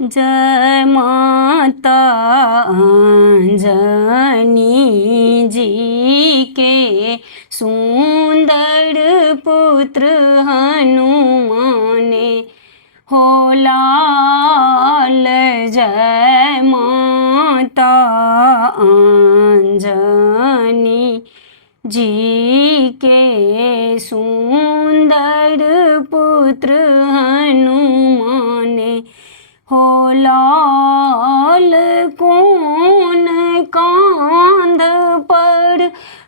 जय माता अंजनी जी के सुंदर पुत्र हनुमाने हो लाल। जय माता अंजनी जी के सुंदर पुत्र हनुमाने हो लाल। कौन कांध पर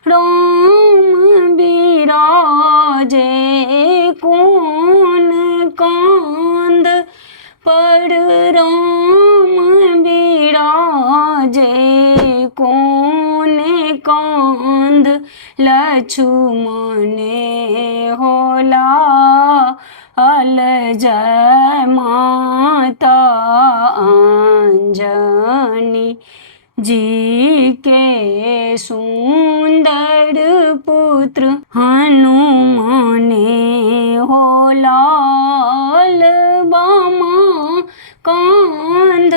राम बिराजे, कौन कांध पर राम बिराजे, कौन कांध लक्ष्मणे हो लाल। जय माता अंजनी जी के सुंदर पुत्र हनुमाने हो लाल। बामा कांध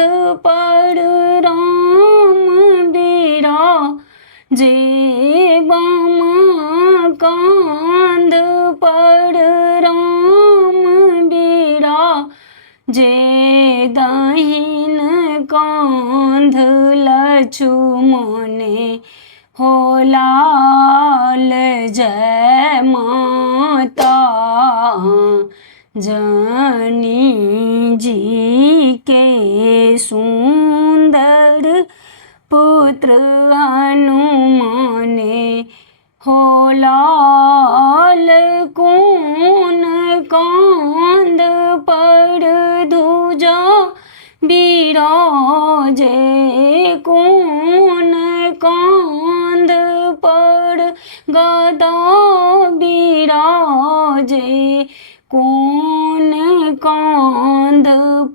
पर राम बिराजे, बामा कांध पर राम बिराजे, दाहिन कांध लक्ष्मणे हो लाल। जय माता अंजनी जी के सुंदर पुत्र हनुमाने हो लाल। कौन कांध पर ध्वजा बिराजे, कौन कांध पर गदा बिराजे, कौन कांध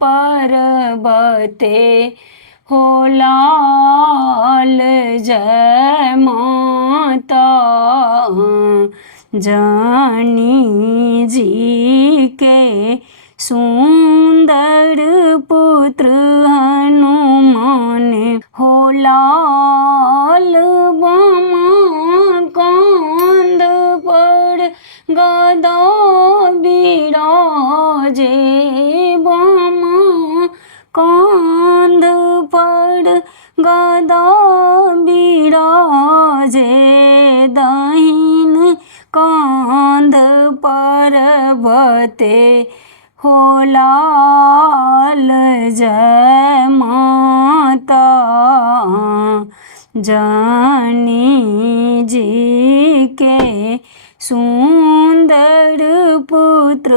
पर्वते हो लाल। जय माता अंजनी जी के सुंदर पुत्र हनुमाने हो लाल। बामा कांध पर गदा बिराजे, बामा कांध पर गदा बिराजे, दाहिन कांध पर्वते हो लाल। जय माता अंजनी जी के सुंदर पुत्र